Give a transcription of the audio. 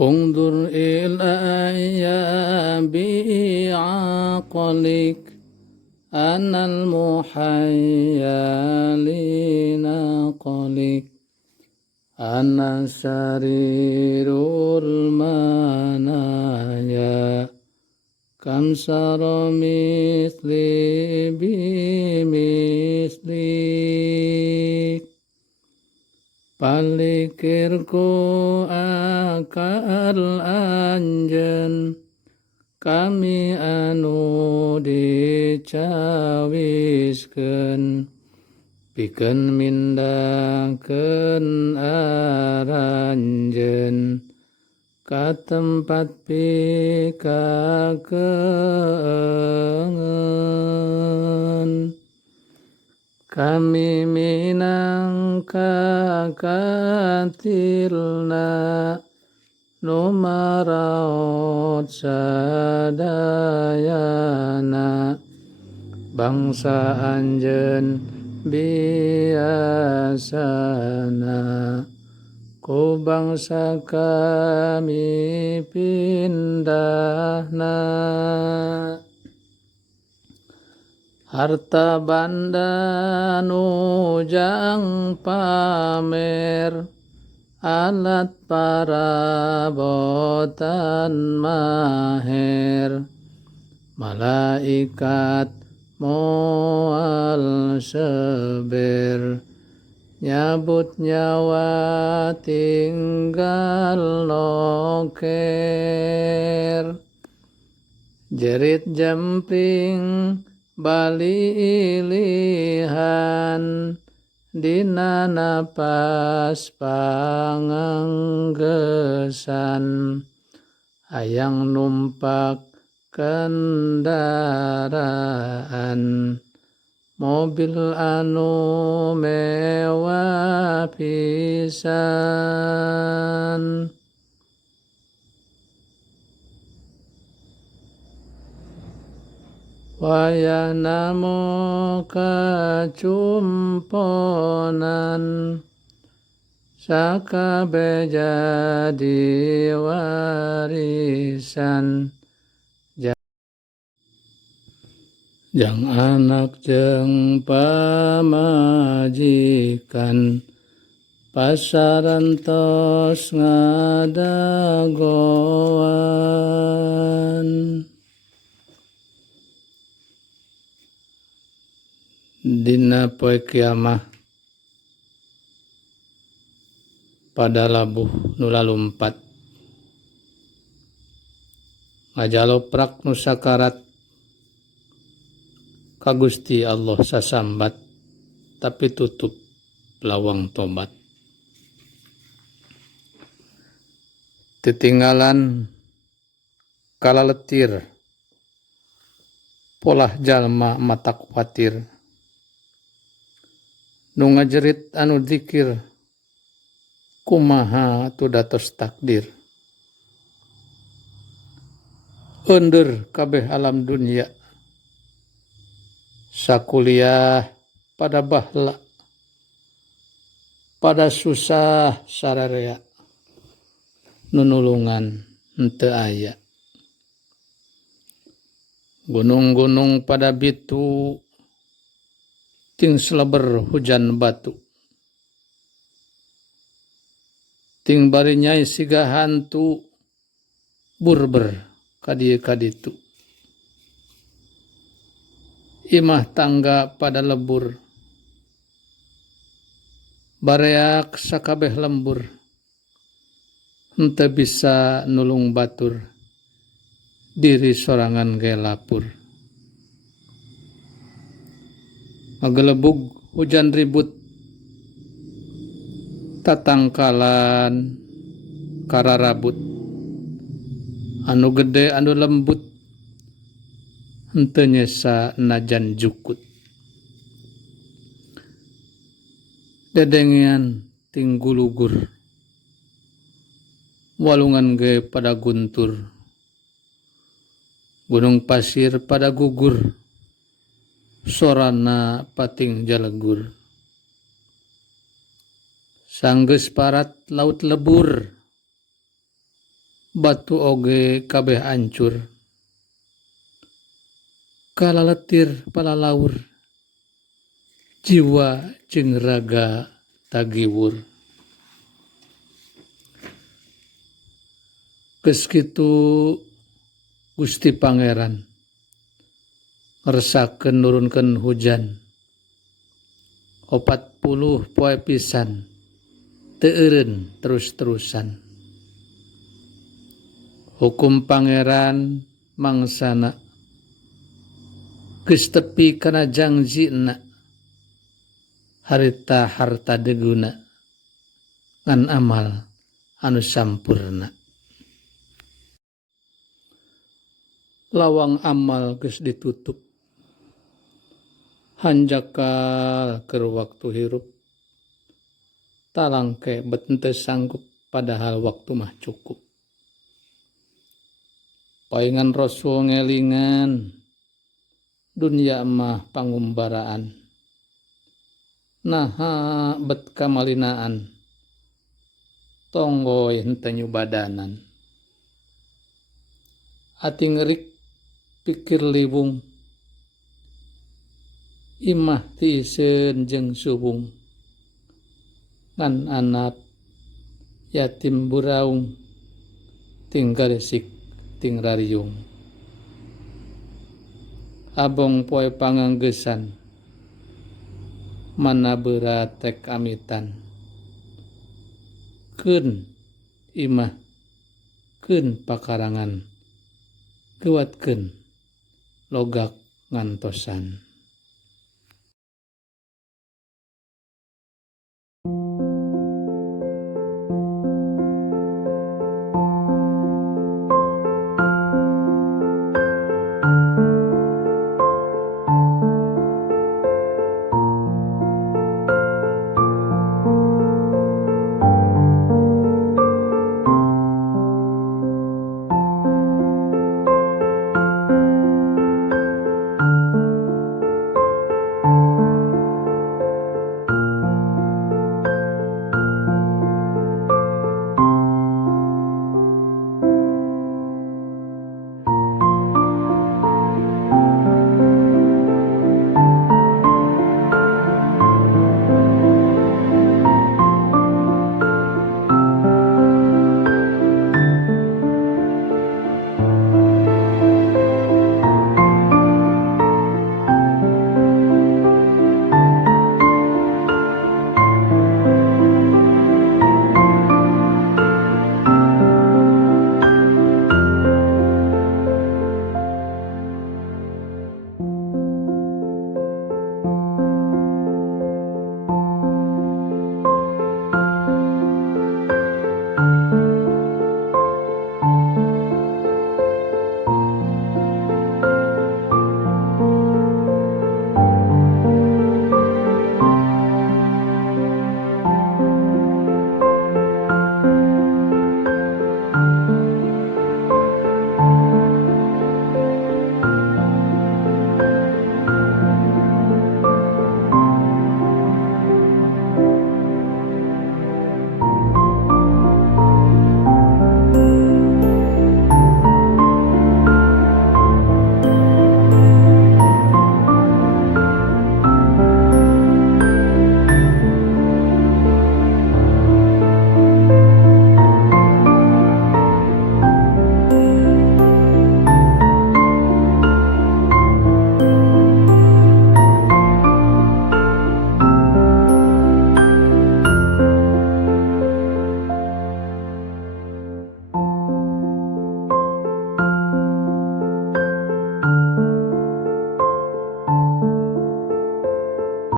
انظر إلى بعقلك أنا المحيا لنقلك أنا سرير المنايا كم سر مثلي بمثلك Palikirku akal anjen kami anu dicawiskeun pikeun mindakeun aranjeun ka tempat pikakeun kami minangka katilna nu maraot sadayana bangsa anjeun biasana ku bangsa kami pindahna harta banda nujang pamer alat parabotan maher malaikat moal seber nyabut nyawa tinggal noker jerit jemping bali ilihan dina napas panganggesan hayang numpak kendaraan mobil anu mewah pisan wayah namo kacumponan sakabeh jadi warisan jang anak jeung pamajikan pasaran tos ngadagoan dina poe kiamah pada labuh nu lalumpat ngajaloprak nu sakarat ka Gusti Allah sasambat tapi tutup lawang tobat titinggalan kalaletir polah jalma mata kuatir nu ngajerit anu dzikir kumaha tu datos takdir eur kabeh alam dunia sakuliah pada bahla pada susah sararea nunulungan henteu aya gunung-gunung pada bitu ting seleber hujan batu ting bari nyai siga hantu burber kadieu kaditu imah tangga pada lebur bareak sakabeh lembur henteu bisa nulung batur diri sorangan ge lapur magelebug hujan ribut tatangkalan kararabut anu gede anu lembut henteu nyesa najan jukut dedengean ting gulugur walungan ge pada guntur gunung pasir pada gugur sorana pating jalegur sanggeus parat laut lebur batu oge kabeh hancur, kalaletir palalaur, jiwa jeung raga tagiwur. Geus kitu Gusti Pangeran ngerasakeun nurunkeun hujan 40 poe pisan teu eureun terus-terusan. Hukum Pangeran mangsana geus tepi kana jangjina harita harta deguna ngan amal anu sampurna. Lawang amal geus ditutup, hanjakal keur waktu hirup, talangke bet teu sanggup padahal waktu mah cukup. Paingan Rasul ngelingan, dunia mah pangumbaraan, naha bet kamalinaan, tonggoy henteu nyubadanan. Ati ngeurik pikir liwung, imah ti iseun jeung subung, ngan anak yatim buraung, ting garesik ting rariung. Abong poe panganggeusan, mana berat tek amitan, keun imah keun pakarangan, kuatkeun logak ngantosan.